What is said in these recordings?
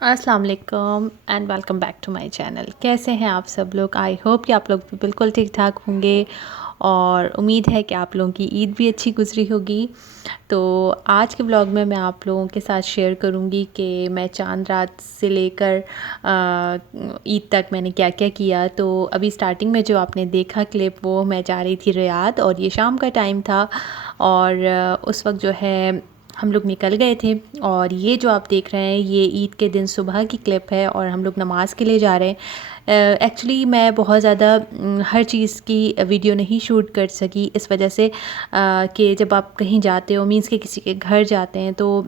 अस्सलाम वालेकुम and welcome back to my channel. कैसे हैं आप सब लोग? आई होप कि आप लोग भी बिल्कुल ठीक ठाक होंगे और उम्मीद है कि आप लोगों की ईद भी अच्छी गुजरी होगी। तो आज के ब्लॉग में मैं आप लोगों के साथ शेयर करूंगी कि मैं चांद रात से लेकर ईद तक मैंने क्या क्या किया। तो अभी स्टार्टिंग में जो आपने देखा क्लिप, वो मैं जा रही थी रियाद और ये शाम का टाइम था और उस वक्त जो है हम लोग निकल गए थे। और ये जो आप देख रहे हैं ये ईद के दिन सुबह की क्लिप है और हम लोग नमाज़ के लिए जा रहे हैं। एक्चुअली मैं बहुत ज़्यादा हर चीज़ की वीडियो नहीं शूट कर सकी इस वजह से कि जब आप कहीं जाते हो, मीन्स के किसी के घर जाते हैं, तो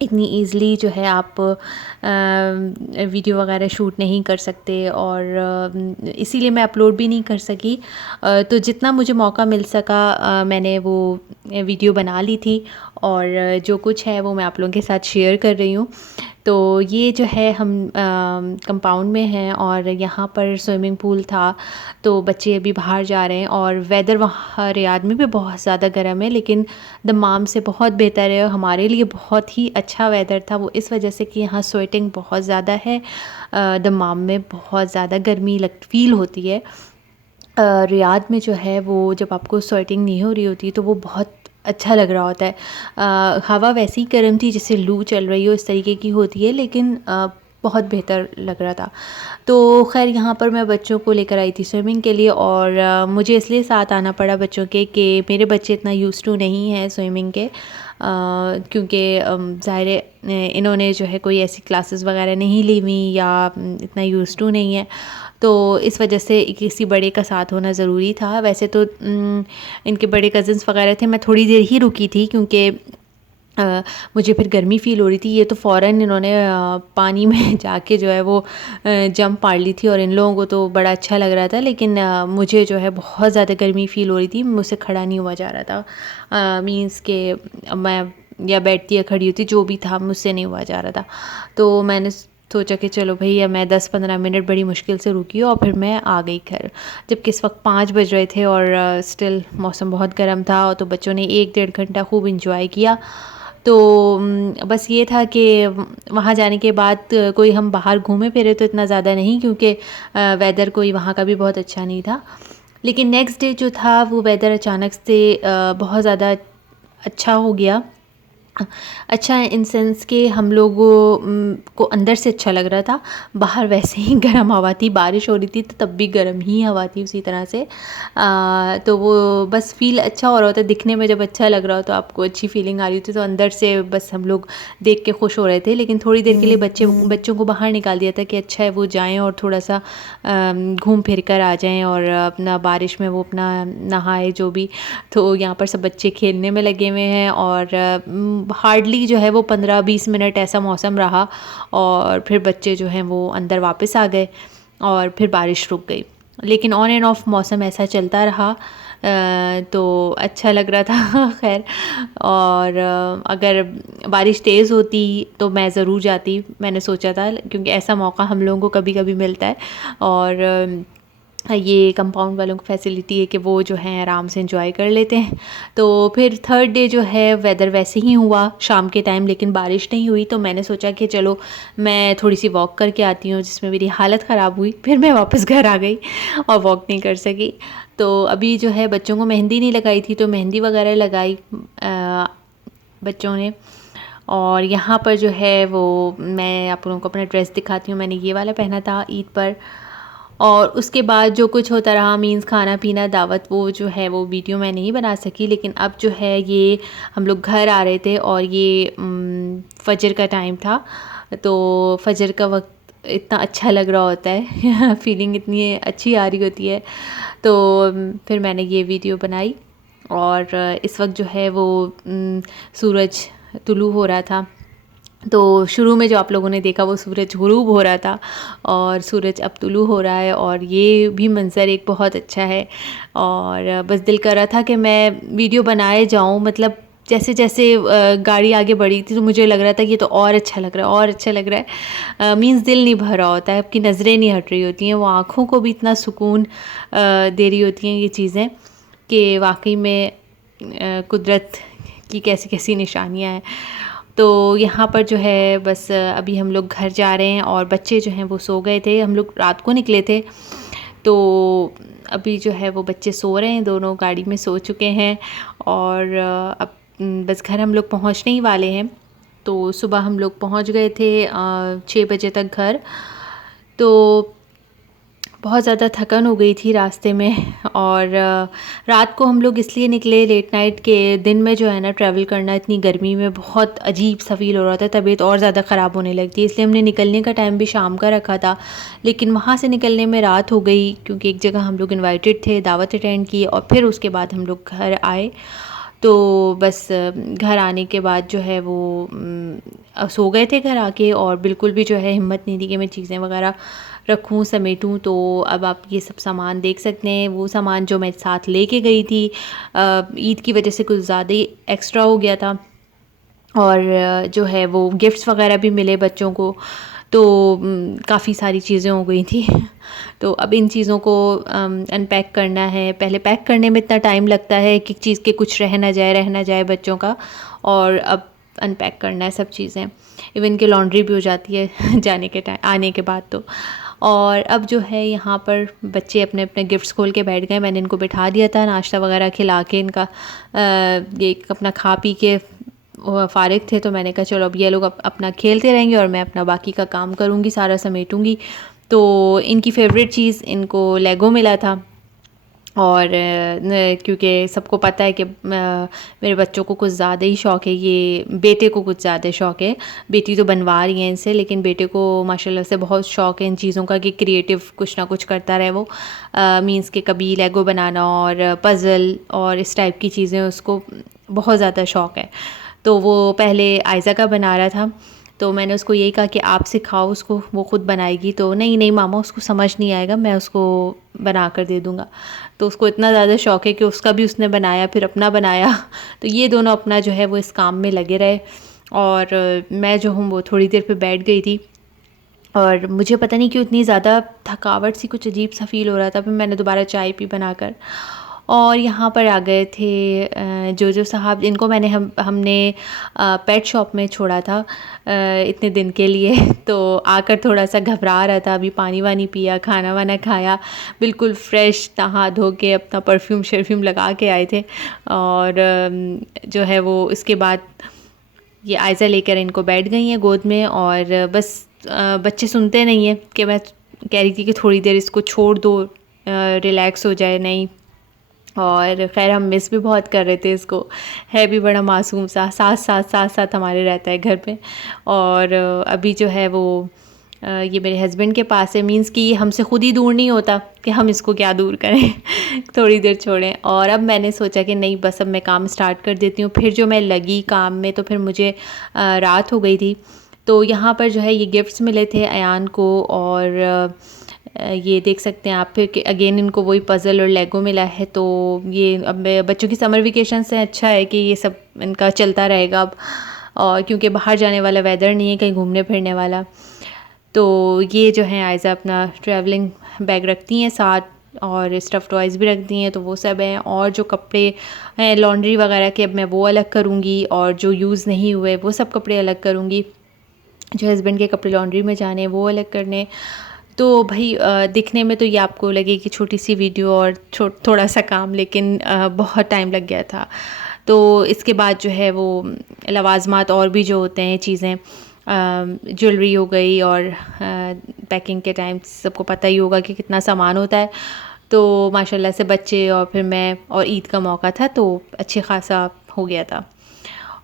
इतनी ईज़िली जो है आप वीडियो वगैरह शूट नहीं कर सकते और इसीलिए मैं अपलोड भी नहीं कर सकी। तो जितना मुझे मौका मिल सका मैंने वो वीडियो बना ली थी और जो कुछ है वो मैं आप लोगों के साथ शेयर कर रही हूँ। तो ये जो है हम कंपाउंड में हैं और यहाँ पर स्विमिंग पूल था, तो बच्चे अभी बाहर जा रहे हैं और वेदर वहाँ रियाद में भी बहुत ज़्यादा गर्म है, लेकिन दमाम से बहुत बेहतर है। हमारे लिए बहुत ही अच्छा वेदर था वो इस वजह से कि यहाँ स्वेटिंग बहुत ज़्यादा है। दमाम में बहुत ज़्यादा गर्मी फ़ील होती है। रियाद में जो है वो जब आपको स्वेटिंग नहीं हो रही होती तो वो बहुत अच्छा लग रहा होता है। हवा वैसी ही गर्म थी जैसे लू चल रही हो, इस तरीके की होती है, लेकिन बहुत बेहतर लग रहा था। तो खैर यहाँ पर मैं बच्चों को लेकर आई थी स्विमिंग के लिए और मुझे इसलिए साथ आना पड़ा बच्चों के कि मेरे बच्चे इतना यूज़ टू नहीं हैं स्विमिंग के, क्योंकि ज़ाहिर है इन्होंने जो है कोई ऐसी क्लासेस वगैरह नहीं ली हुई या इतना यूज़ टू नहीं है, तो इस वजह से किसी बड़े का साथ होना ज़रूरी था। वैसे तो इनके बड़े कज़िन्स वगैरह थे, मैं थोड़ी देर ही रुकी थी क्योंकि मुझे फिर गर्मी फ़ील हो रही थी। ये तो फ़ौरन इन्होंने पानी में जाके जो है वो जंप मार ली थी और इन लोगों को तो बड़ा अच्छा लग रहा था, लेकिन मुझे जो है बहुत ज़्यादा गर्मी फ़ील हो रही थी, मुझसे खड़ा नहीं हुआ जा रहा था। मीन्स के मैं या बैठती या खड़ी होती जो भी था मुझसे नहीं हुआ जा रहा था। तो मैंने सोचा कि चलो भैया मैं 10-15 मिनट बड़ी मुश्किल से रुकी और फिर मैं आ गई घर, जबकि इस वक्त 5 बज रहे थे और स्टिल मौसम बहुत गर्म था। और तो बच्चों ने 1-1.5 घंटा खूब इंजॉय किया। तो बस ये था कि वहाँ जाने के बाद कोई हम बाहर घूमे फिरे तो इतना ज़्यादा नहीं, क्योंकि वेदर कोई वहाँ का भी बहुत अच्छा नहीं था। लेकिन नेक्स्ट डे जो था वो वेदर अचानक से बहुत ज़्यादा अच्छा हो गया। अच्छा इन सेंस कि हम लोगों को अंदर से अच्छा लग रहा था। बाहर वैसे ही गर्म हवा थी, बारिश हो रही थी तो तब भी गर्म ही हवा थी उसी तरह से। तो वो बस फ़ील अच्छा हो रहा होता है, दिखने में जब अच्छा लग रहा हो तो आपको अच्छी फ़ीलिंग आ रही होती है, तो अंदर से बस हम लोग देख के खुश हो रहे थे। लेकिन थोड़ी देर के लिए बच्चों को बाहर निकाल दिया था कि अच्छा है वो जाएँ और थोड़ा सा घूम फिर कर आ जाएँ और अपना बारिश में वो अपना नहाए जो भी। तो यहाँ पर सब बच्चे खेलने में लगे हुए हैं और हार्डली जो है वो 15-20 मिनट ऐसा मौसम रहा और फिर बच्चे जो हैं वो अंदर वापस आ गए और फिर बारिश रुक गई। लेकिन ऑन एंड ऑफ मौसम ऐसा चलता रहा। तो अच्छा लग रहा था खैर। और अगर बारिश तेज़ होती तो मैं ज़रूर जाती, मैंने सोचा था, क्योंकि ऐसा मौका हम लोगों को कभी कभी मिलता है। और ये कंपाउंड वालों को फैसिलिटी है कि वो जो है आराम से एंजॉय कर लेते हैं। तो फिर थर्ड डे जो है वेदर वैसे ही हुआ शाम के टाइम, लेकिन बारिश नहीं हुई। तो मैंने सोचा कि चलो मैं थोड़ी सी वॉक करके आती हूँ, जिसमें मेरी हालत ख़राब हुई, फिर मैं वापस घर आ गई और वॉक नहीं कर सकी। तो अभी जो है बच्चों को मेहंदी नहीं लगाई थी तो मेहंदी वगैरह लगाई बच्चों ने। और यहाँ पर जो है वो मैं आप लोगों को अपना ड्रेस दिखाती हूँ, मैंने ये वाला पहना था ईद पर। और उसके बाद जो कुछ होता रहा, मीन्स खाना पीना दावत, वो जो है वो वीडियो मैं नहीं बना सकी। लेकिन अब जो है ये हम लोग घर आ रहे थे और ये फजर का टाइम था, तो फजर का वक्त इतना अच्छा लग रहा होता है फीलिंग इतनी अच्छी आ रही होती है। तो फिर मैंने ये वीडियो बनाई और इस वक्त जो है वो सूरज तुलू हो रहा था। तो शुरू में जो आप लोगों ने देखा वो सूरज गुरूब हो रहा था और सूरज अब तुलू हो रहा है और ये भी मंज़र एक बहुत अच्छा है। और बस दिल कर रहा था कि मैं वीडियो बनाए जाऊँ, मतलब जैसे जैसे गाड़ी आगे बढ़ी थी तो मुझे लग रहा था कि ये तो और अच्छा लग रहा है, और अच्छा लग रहा है। मीन्स दिल नहीं भर रहा होता है, आपकी नज़रें नहीं हट रही होती हैं, वो आँखों को भी इतना सुकून दे रही होती हैं ये चीज़ें कि वाकई में कुदरत की कैसी कैसी निशानियाँ हैं। तो यहाँ पर जो है बस अभी हम लोग घर जा रहे हैं और बच्चे जो हैं वो सो गए थे, हम लोग रात को निकले थे। तो अभी जो है वो बच्चे सो रहे हैं, दोनों गाड़ी में सो चुके हैं और अब बस घर हम लोग पहुँचने ही वाले हैं। तो सुबह हम लोग पहुँच गए थे 6 बजे तक घर। तो बहुत ज़्यादा थकन हो गई थी रास्ते में और रात को हम लोग इसलिए निकले लेट नाइट के। दिन में जो है ना ट्रैवल करना इतनी गर्मी में बहुत अजीब सा फील हो रहा था, तबीयत और ज़्यादा ख़राब होने लगती, इसलिए हमने निकलने का टाइम भी शाम का रखा था। लेकिन वहाँ से निकलने में रात हो गई क्योंकि एक जगह हम लोग इन्वाइटेड थे, दावत अटेंड की और फिर उसके बाद हम लोग घर आए। तो बस घर आने के बाद जो है वो सो गए थे घर आके और बिल्कुल भी जो है हिम्मत नहीं थी कि मैं चीज़ें वगैरह रखूँ समेटूँ। तो अब आप ये सब सामान देख सकते हैं, वो सामान जो मैं साथ लेके गई थी ईद की वजह से कुछ ज़्यादा ही एक्स्ट्रा हो गया था और जो है वो गिफ्ट्स वगैरह भी मिले बच्चों को। तो काफ़ी सारी चीज़ें हो गई थी तो अब इन चीज़ों को अनपैक करना है। पहले पैक करने में इतना टाइम लगता है कि चीज़ के कुछ रह ना जाए बच्चों का, और अब अनपैक करना है सब चीज़ें। इवन कि लॉन्ड्री भी हो जाती है जाने के टाइम आने के बाद। तो और अब जो है यहाँ पर बच्चे अपने अपने गिफ्ट्स खोल के बैठ गए। मैंने इनको बिठा दिया था, नाश्ता वगैरह खिला के इनका ये अपना खा पी के फ़ारिग थे। तो मैंने कहा चलो अब ये लोग अपना खेलते रहेंगे और मैं अपना बाकी का काम करूँगी, सारा समेटूँगी। तो इनकी फ़ेवरेट चीज़ इनको लेगो मिला था और क्योंकि सबको पता है कि मेरे बच्चों को कुछ ज़्यादा ही शौक़ है, ये बेटे को कुछ ज़्यादा शौक़ है। बेटी तो बनवा रही है इनसे, लेकिन बेटे को माशाल्लाह से बहुत शौक़ है इन चीज़ों का कि क्रिएटिव कुछ ना कुछ करता रहे वो। मीन्स के कभी लेगो बनाना और पज़ल और इस टाइप की चीज़ें उसको बहुत ज़्यादा शौक़ है। तो वो पहले आयज़ा का बना रहा था, तो मैंने उसको यही कहा कि आप सिखाओ उसको, वो ख़ुद बनाएगी। तो नहीं नहीं मामा उसको समझ नहीं आएगा, मैं उसको बना कर दे दूँगा। तो उसको इतना ज़्यादा शौक़ है कि उसका भी उसने बनाया, फिर अपना बनाया। तो ये दोनों अपना जो है वो इस काम में लगे रहे और मैं जो हूँ वो थोड़ी देर पे बैठ गई थी और मुझे पता नहीं क्यों इतनी ज़्यादा थकावट सी, कुछ अजीब सा फ़ील हो रहा था। फिर मैंने दोबारा चाय पी बनाकर और यहाँ पर आ गए थे जोजो साहब। इनको हमने पेट शॉप में छोड़ा था इतने दिन के लिए। तो आकर थोड़ा सा घबरा रहा था, अभी पानी वानी पिया, खाना वाना खाया, बिल्कुल फ्रेश नहा धो के अपना परफ्यूम शर्फ्यूम लगा के आए थे। और जो है वो इसके बाद ये आयज़ा लेकर इनको बैठ गई हैं गोद में और बस बच्चे सुनते नहीं हैं कि मैं कह रही थी कि थोड़ी देर इसको छोड़ दो, रिलैक्स हो जाए। नहीं, और ख़ैर हम मिस भी बहुत कर रहे थे इसको, है भी बड़ा मासूम सा, साथ हमारे रहता है घर पे। और अभी जो है वो ये मेरे हस्बैंड के पास है, मींस कि ये हमसे ख़ुद ही दूर नहीं होता कि हम इसको क्या दूर करें थोड़ी देर छोड़ें। और अब मैंने सोचा कि नहीं बस अब मैं काम स्टार्ट कर देती हूँ। फिर जो मैं लगी काम में तो फिर मुझे रात हो गई थी। तो यहाँ पर जो है ये गिफ्ट्स मिले थे अयान को और ये देख सकते हैं आप फिर कि अगेन इनको वही पज़ल और लेगो मिला है। तो ये अब बच्चों की समर वेकेशन से अच्छा है कि ये सब इनका चलता रहेगा अब, और क्योंकि बाहर जाने वाला वेदर नहीं है कहीं घूमने फिरने वाला। तो ये जो है आयज़ा अपना ट्रैवलिंग बैग रखती हैं साथ और स्टफ़ टॉयज़ भी रखती हैं, तो वो सब हैं। और जो कपड़े हैं लॉन्ड्री वगैरह के अब मैं वो अलग करूँगी और जो यूज़ नहीं हुए वो सब कपड़े अलग करूँगी। जो हस्बैंड के कपड़े लॉन्ड्री में जाने हैं वो अलग करने। तो भाई दिखने में तो ये आपको लगे कि छोटी सी वीडियो और थोड़ा सा काम, लेकिन बहुत टाइम लग गया था। तो इसके बाद जो है वो लवाज़मात और भी जो होते हैं चीज़ें, ज्वेलरी हो गई और पैकिंग के टाइम सबको पता ही होगा कि कितना सामान होता है। तो माशाल्लाह से बच्चे और फिर मैं, और ईद का मौका था तो अच्छे खासा हो गया था।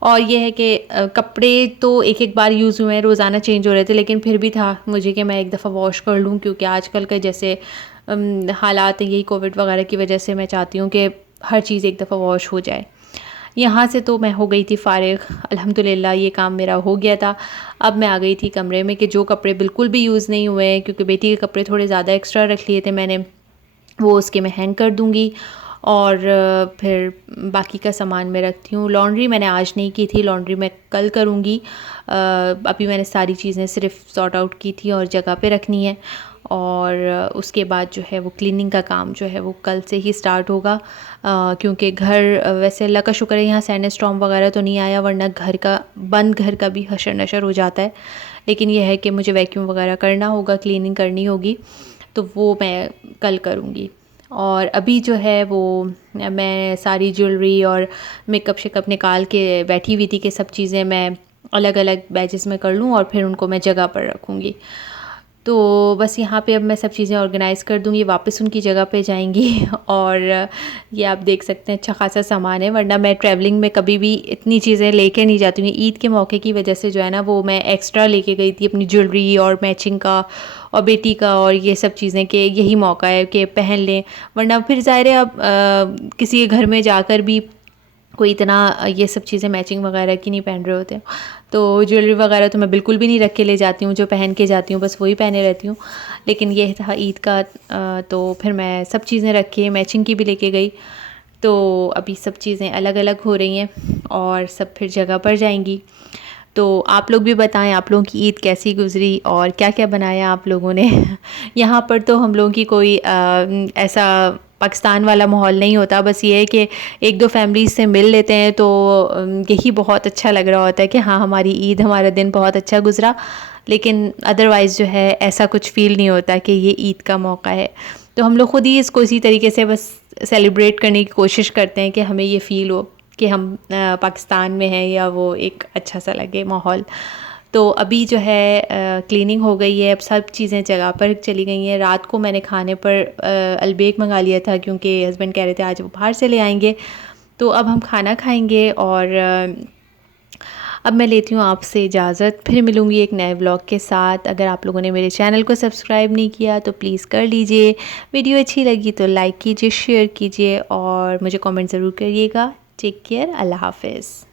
और ये है कि कपड़े तो एक बार यूज़ हुए हैं, रोज़ाना चेंज हो रहे थे, लेकिन फिर भी था मुझे कि मैं एक दफ़ा वॉश कर लूँ, क्योंकि आजकल के जैसे हालात हैं यही कोविड वगैरह की वजह से मैं चाहती हूँ कि हर चीज़ एक दफ़ा वॉश हो जाए। यहाँ से तो मैं हो गई थी फ़ारिग, अल्हम्दुलिल्लाह ये काम मेरा हो गया था। अब मैं आ गई थी कमरे में कि जो कपड़े बिल्कुल भी यूज़ नहीं हुए हैं, क्योंकि बेटी के कपड़े थोड़े ज़्यादा एक्स्ट्रा रख लिए थे मैंने, वो उसके मैं हैंग कर दूँगी और फिर बाकी का सामान मैं रखती हूँ। लॉन्ड्री मैंने आज नहीं की थी, लॉन्ड्री मैं कल करूँगी। अभी मैंने सारी चीज़ें सिर्फ सॉर्ट आउट की थी और जगह पे रखनी है। और उसके बाद जो है वो क्लीनिंग का काम जो है वो कल से ही स्टार्ट होगा, क्योंकि घर वैसे अल्लाह का शुक्र है यहाँ सैंडस्टॉर्म वगैरह तो नहीं आया, वरना घर का भी हशर नशर हो जाता है। लेकिन यह है कि मुझे वैक्यूम वगैरह करना होगा, क्लीनिंग करनी होगी, तो वो मैं कल करूँगी। और अभी जो है वो मैं सारी ज्वेलरी और मेकअप शेकअप निकाल के बैठी हुई थी कि सब चीज़ें मैं अलग अलग बैचेस में कर लूँ और फिर उनको मैं जगह पर रखूँगी। तो बस यहाँ पे अब मैं सब चीज़ें ऑर्गेनाइज़ कर दूँगी, वापस उनकी जगह पे जाएंगी और ये आप देख सकते हैं अच्छा खासा सामान है, वरना मैं ट्रैवलिंग में कभी भी इतनी चीज़ें लेके नहीं जाती हूँ। ईद के मौके की वजह से जो है ना वो मैं एक्स्ट्रा लेके गई थी अपनी ज्वेलरी और मैचिंग का और बेटी का और ये सब चीज़ें कि यही मौका है कि पहन लें, वरना फिर ज़ाहिर है अब किसी के घर में जाकर भी कोई इतना ये सब चीज़ें मैचिंग वगैरह की नहीं पहन रहे होते। तो ज्वेलरी वगैरह तो मैं बिल्कुल भी नहीं रख के ले जाती हूँ, जो पहन के जाती हूँ बस वही पहने रहती हूँ। लेकिन ये था ईद का, तो फिर मैं सब चीज़ें रख के मैचिंग की भी लेके गई। तो अभी सब चीज़ें अलग अलग हो रही हैं और सब फिर जगह पर जाएंगी। तो आप लोग भी बताएं आप लोगों की ईद कैसी गुज़री और क्या क्या बनाया आप लोगों ने। यहाँ पर तो हम लोगों की कोई ऐसा पाकिस्तान वाला माहौल नहीं होता, बस ये है कि एक दो फैमिलीज से मिल लेते हैं तो यही बहुत अच्छा लग रहा होता है कि हाँ हमारी ईद, हमारा दिन बहुत अच्छा गुज़रा। लेकिन अदरवाइज़ जो है ऐसा कुछ फ़ील नहीं होता कि ये ईद का मौका है। तो हम लोग ख़ुद ही इसको इसी तरीके से बस सेलिब्रेट करने की कोशिश करते हैं कि हमें ये फ़ील हो कि हम पाकिस्तान में हैं, या वो एक अच्छा सा लगे माहौल। तो अभी जो है क्लीनिंग हो गई है, अब सब चीज़ें जगह पर चली गई हैं। रात को मैंने खाने पर अलबेक मंगा लिया था क्योंकि हस्बैंड कह रहे थे आज वो बाहर से ले आएंगे। तो अब हम खाना खाएंगे और अब मैं लेती हूँ आपसे इजाज़त, फिर मिलूँगी एक नए व्लॉग के साथ। अगर आप लोगों ने मेरे चैनल को सब्सक्राइब नहीं किया तो प्लीज़ कर लीजिए, वीडियो अच्छी लगी तो लाइक कीजिए, शेयर कीजिए और मुझे कमेंट ज़रूर करिएगा। टेक केयर, अल्लाह हाफ़िज़।